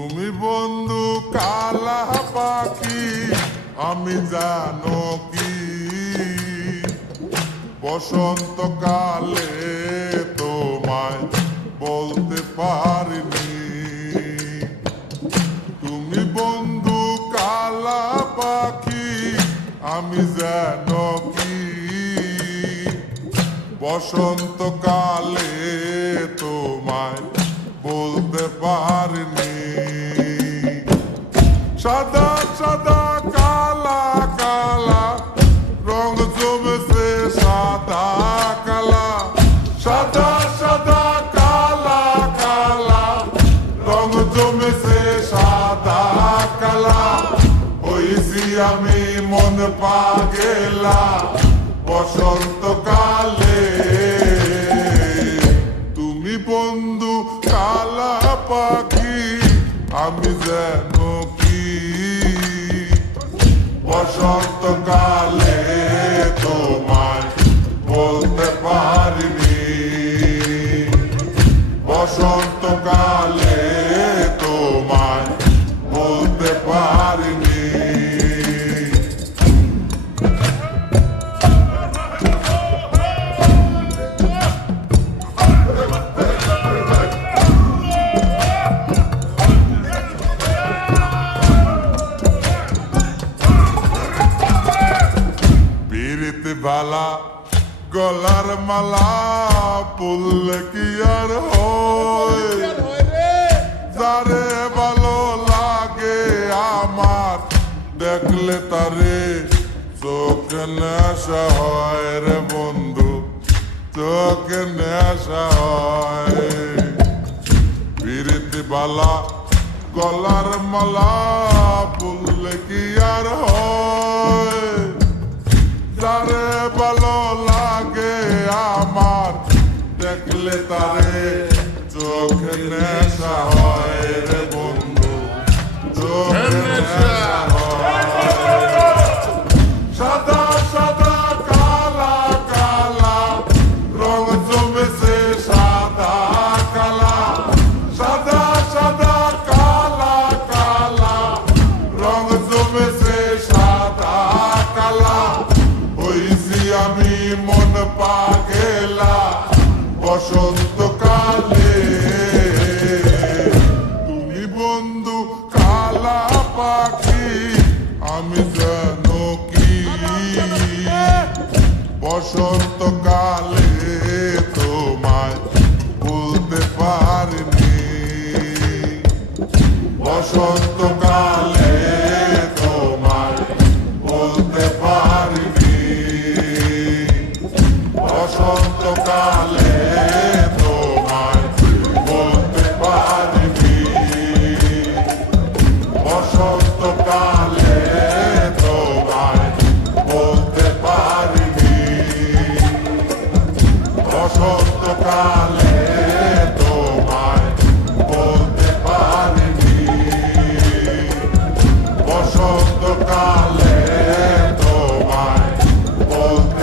তুমি বন্ধু কালা পাখি, আমি জানো কি বসন্তকালে তোমায় বলতে পারিনি। তুমি বন্ধু কালা পাখি, আমি জানো কি বসন্তকালে তোমায় বলতে পারিনি। সাদা সাদা কালা কালা রং জমেছে সাদা কালা, সাদা সাদা কালা কালা রং জমেছে সাদা কালা। হইছি আমি মন পাগেলা বসন্তকালে। তুমি বন্ধু কালা পাখি, আমি যেন কি বসন্তকালে তোমায় বলতে পারিনি। বসন্তকালে তোমায় বলতে পারিনি। বালা গলার মালা পড়লে কি আর হয়, যারে ভালো লাগে আমার দেখলে তারে চোখে নেশা হয় রে বন্ধু, চোখে নেশা হয়। পিরিতি বালা গলার মালা পড়লে কি আর হয়, যারে ভালো লাগে আমার দেখলে তারে চোখে নেশা হয় রে বন্ধু, চোখে নেশা হয়। সাদা সাদা কালা কালা রং জমেছে সাদা কালা, সাদা সাদা কালা কালা রং জমেছে সাদা কালা। হইছি আমি মন পাগেলা বসন্তকালে। তুমি বন্ধু কালা পাখি, আমি জানো কি বসন্তকালে তোমায় বলতে পারিনি। বসন্তকালে তোমায় বলতে পারিনি। বসন্তকালে তোমায় বলতে পারিনি। বসন্তকালে তোমায় বলতে পারিনি। বসন্তকালে তোমায় বলতে পারিনি। বসন্তকালে তোমায় বলতে